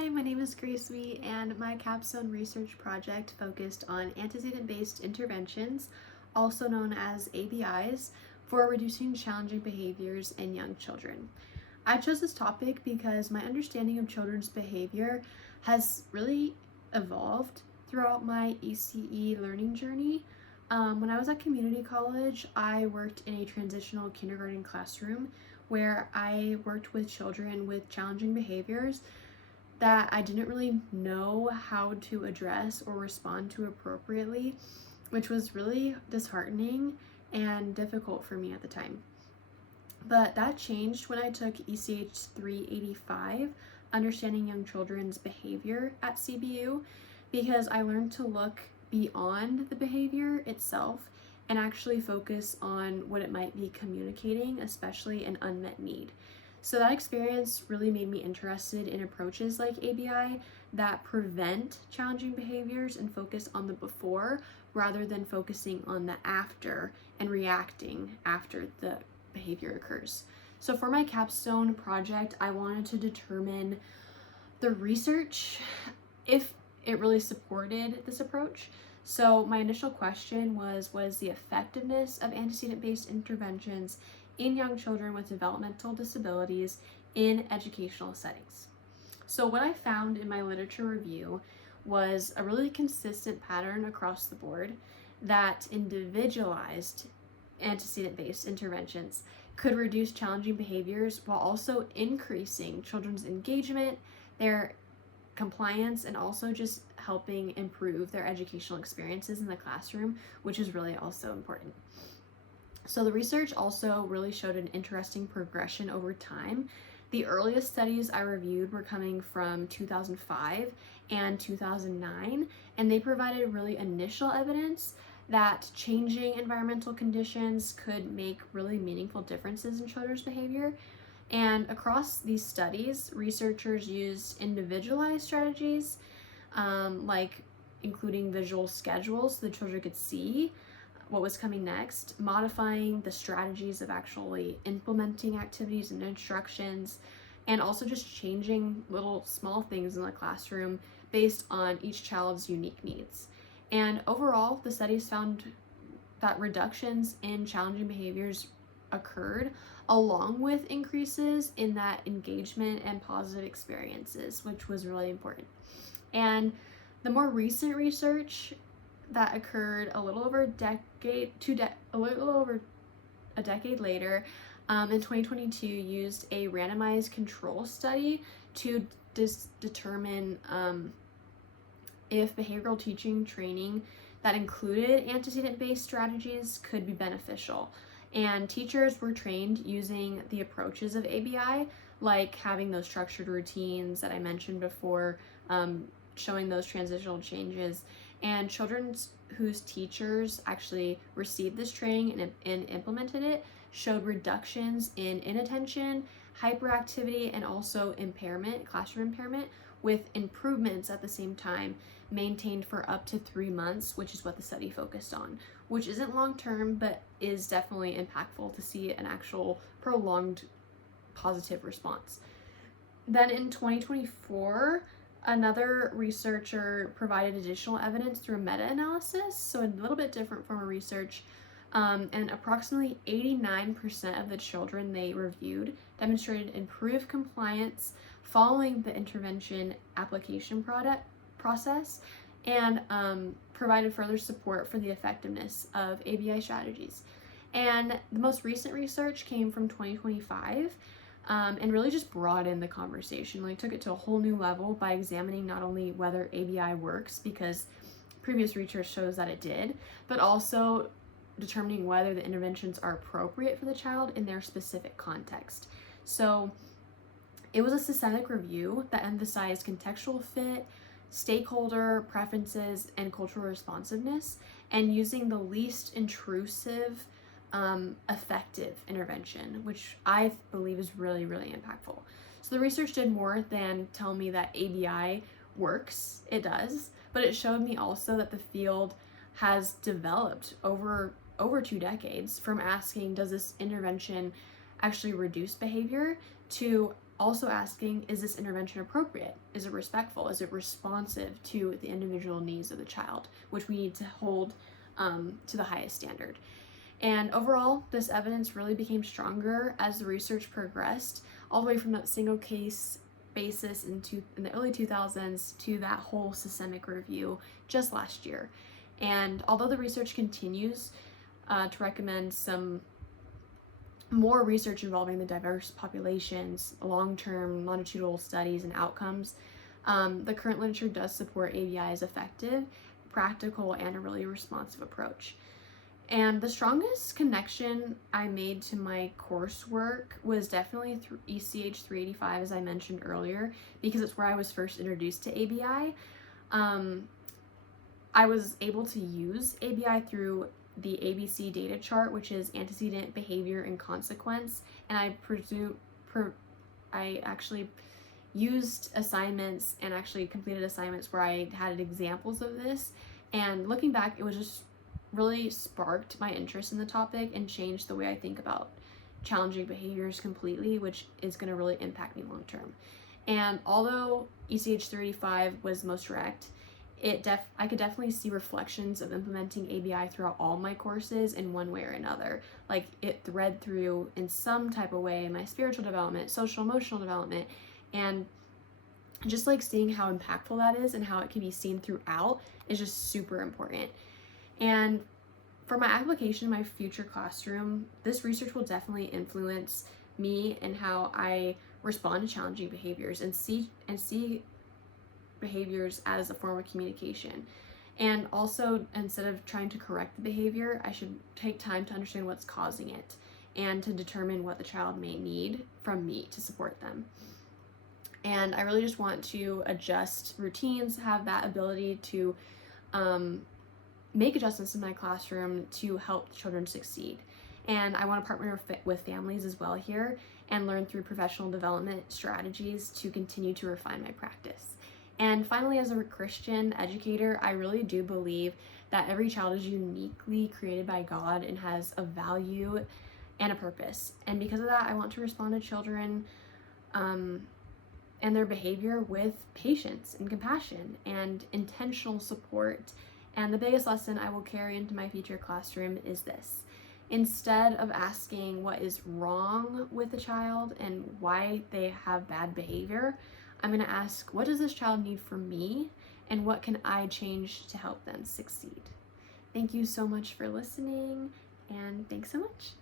Hi, my name is Grace Wee, and my Capstone research project focused on antecedent-based interventions, also known as ABIs, for reducing challenging behaviors in young children. I chose this topic because my understanding of children's behavior has really evolved throughout my ECE learning journey. When I was at community college, I worked in a transitional kindergarten classroom where I worked with children with challenging behaviors that I didn't really know how to address or respond to appropriately, which was really disheartening and difficult for me at the time. But that changed when I took ECH455, Understanding Young Children's Behavior at CBU, because I learned to look beyond the behavior itself and actually focus on what it might be communicating, especially an unmet need. So that experience really made me interested in approaches like ABI that prevent challenging behaviors and focus on the before rather than focusing on the after and reacting after the behavior occurs. So for my capstone project, I wanted to determine the research, if it really supported this approach. So my initial question was, what is the effectiveness of antecedent-based interventions in young children with developmental disabilities in educational settings? So what I found in my literature review was a really consistent pattern across the board that individualized antecedent-based interventions could reduce challenging behaviors while also increasing children's engagement, their compliance, and also just helping improve their educational experiences in the classroom, which is really also important. So the research also really showed an interesting progression over time. The earliest studies I reviewed were coming from 2005 and 2009, and they provided really initial evidence that changing environmental conditions could make really meaningful differences in children's behavior. And across these studies, researchers used individualized strategies, like including visual schedules so the children could see what was coming next, modifying the strategies of actually implementing activities and instructions, and also just changing little small things in the classroom based on each child's unique needs. And overall, the studies found that reductions in challenging behaviors occurred along with increases in that engagement and positive experiences, which was really important. And the more recent research that occurred a little over a decade later, in 2022, used a randomized control study to determine if behavioral teaching training that included antecedent-based strategies could be beneficial. And teachers were trained using the approaches of ABI, like having those structured routines that I mentioned before, showing those transitional changes. And children whose teachers actually received this training and implemented it showed reductions in inattention, hyperactivity, and also impairment, classroom impairment, with improvements at the same time maintained for up to 3 months, which is what the study focused on, which isn't long-term, but is definitely impactful to see an actual prolonged positive response. Then in 2024, another researcher provided additional evidence through a meta-analysis, so a little bit different from a research, and approximately 89% of the children they reviewed demonstrated improved compliance following the intervention application process, and provided further support for the effectiveness of ABI strategies. And the most recent research came from 2025, and really just broadened the conversation, like took it to a whole new level by examining not only whether ABI works, because previous research shows that it did, but also determining whether the interventions are appropriate for the child in their specific context. So it was a systemic review that emphasized contextual fit, stakeholder preferences, and cultural responsiveness, and using the least intrusive effective intervention, which I believe is really, really impactful. So the research did more than tell me that ABI works. It does, but it showed me also that the field has developed over 2 decades from asking, does this intervention actually reduce behavior, to also asking, is this intervention appropriate? Is it respectful? Is it responsive to the individual needs of the child, which we need to hold to the highest standard. And overall, this evidence really became stronger as the research progressed, all the way from that single case basis in the early 2000s to that whole systemic review just last year. And although the research continues to recommend some more research involving the diverse populations, long-term longitudinal studies and outcomes, the current literature does support ABI as effective, practical, and a really responsive approach. And the strongest connection I made to my coursework was definitely through ECH455, as I mentioned earlier, because it's where I was first introduced to ABI. I was able to use ABI through the ABC data chart, which is antecedent, behavior, and consequence. And I actually used assignments and actually completed assignments where I had examples of this. And looking back, it was just really sparked my interest in the topic and changed the way I think about challenging behaviors completely, which is going to really impact me long term. And although ECH455 was most direct, I could definitely see reflections of implementing ABI throughout all my courses in one way or another. Like, it thread through in some type of way in my spiritual development, social emotional development, and just like seeing how impactful that is and how it can be seen throughout is just super important. And for my application in my future classroom, this research will definitely influence me and how I respond to challenging behaviors and see behaviors as a form of communication. And also, instead of trying to correct the behavior, I should take time to understand what's causing it and to determine what the child may need from me to support them. And I really just want to adjust routines, have that ability to make adjustments in my classroom to help children succeed. And I want to partner with families as well here and learn through professional development strategies to continue to refine my practice. And finally, as a Christian educator, I really do believe that every child is uniquely created by God and has a value and a purpose. And because of that, I want to respond to children and their behavior with patience and compassion and intentional support. And the biggest lesson I will carry into my future classroom is this: instead of asking what is wrong with the child and why they have bad behavior, I'm going to ask, what does this child need from me and what can I change to help them succeed? Thank you so much for listening, and thanks so much.